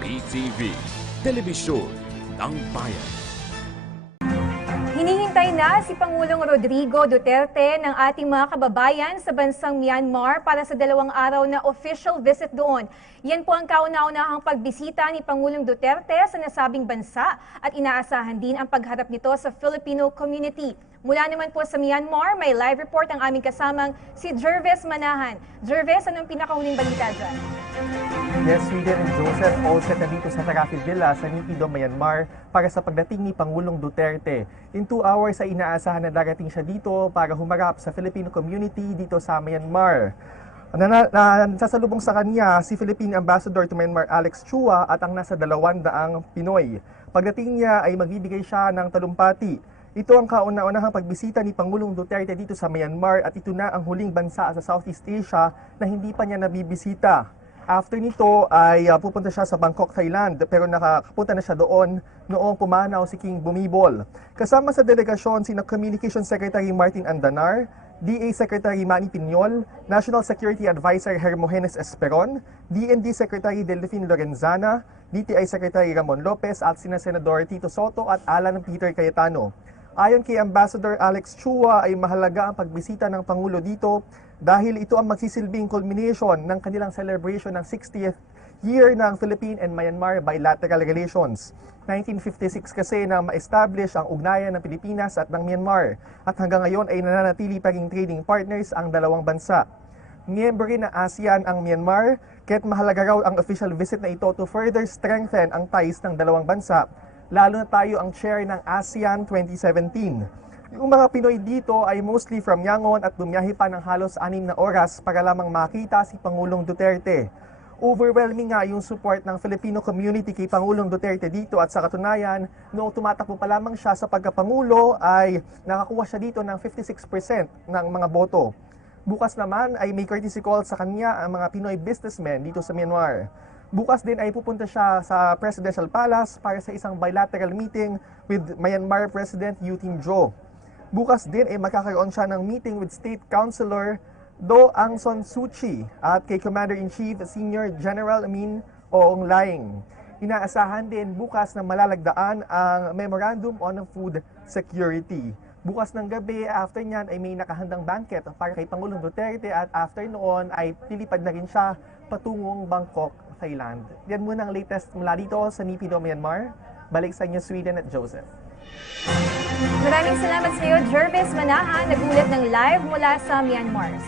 PTV, Telebisyon ng Bayan. Hinihintay na si Pangulong Rodrigo Duterte ng ating mga kababayan sa bansang Myanmar para sa 2 araw na official visit doon. Yan po ang kauna-unahang pagbisita ni Pangulong Duterte sa nasabing bansa at inaasahan din ang pagharap nito sa Filipino community. Mula naman po sa Myanmar, may live report ang aming kasamang si Jervis Manahan. Jervis, anong pinakahuling balita dyan? Yes, Sweden and Joseph all set na dito sa Tarafil Villa sa Naypyidaw, Myanmar para sa pagdating ni Pangulong Duterte. In 2 hours ay inaasahan na darating siya dito para humarap sa Filipino community dito sa Myanmar. Sasalubong sa kanya si Philippine Ambassador to Myanmar Alex Chua at ang nasa 200 Pinoy. Pagdating niya ay magbibigay siya ng talumpati. Ito ang kauna-unahang pagbisita ni Pangulong Duterte dito sa Myanmar at ito na ang huling bansa sa Southeast Asia na hindi pa niya nabibisita. After nito ay pupunta siya sa Bangkok, Thailand, pero nakapunta na siya doon noong pumanaw si King Bumibol. Kasama sa delegasyon sina Communications Secretary Martin Andanar, DA Secretary Manny Piñol, National Security Advisor Hermogenes Esperon, DND Secretary Delfin Lorenzana, DTI Secretary Ramon Lopez at sina Senador Tito Soto at Alan Peter Cayetano. Ayon kay Ambassador Alex Chua ay mahalaga ang pagbisita ng Pangulo dito dahil ito ang magsisilbing culmination ng kanilang celebration ng 60th year ng Philippine and Myanmar bilateral relations. 1956 kasi na ma-establish ang ugnayan ng Pilipinas at ng Myanmar at hanggang ngayon ay nananatili pa ring trading partners ang dalawang bansa. Miyembro rin ng ASEAN ang Myanmar, kaya't mahalaga raw ang official visit na ito to further strengthen ang ties ng dalawang bansa, lalo na tayo ang chair ng ASEAN 2017. Yung mga Pinoy dito ay mostly from Yangon at bumiyahe pa ng halos 6 na oras para lamang makita si Pangulong Duterte. Overwhelming nga yung support ng Filipino community kay Pangulong Duterte dito at sa katunayan, noong tumatakbo pa lamang siya sa pagkapangulo ay nakakuha siya dito ng 56% ng mga boto. Bukas naman ay may courtesy call sa kanya ang mga Pinoy businessmen dito sa Myanmar. Bukas din ay pupunta siya sa Presidential Palace para sa isang bilateral meeting with Myanmar President U Tin-jo. Bukas din ay magkakaroon siya ng meeting with State Councilor Do Aung San Suu Kyi at kay Commander-in-Chief Senior General Min Aung Hlaing. Inaasahan din bukas na malalagdaan ang Memorandum on Food Security. Bukas ng gabi, after nyan ay may nakahandang banquet para kay Pangulong Duterte at after noon ay lilipad na rin siya patungong Bangkok, Thailand. Yan muna ang latest mula dito sa Naypyidaw, Myanmar. Balik sa inyo, Sweden at Joseph. Maraming salamat sa iyo, Jervis Manahan, nagulat ng live mula sa Myanmar.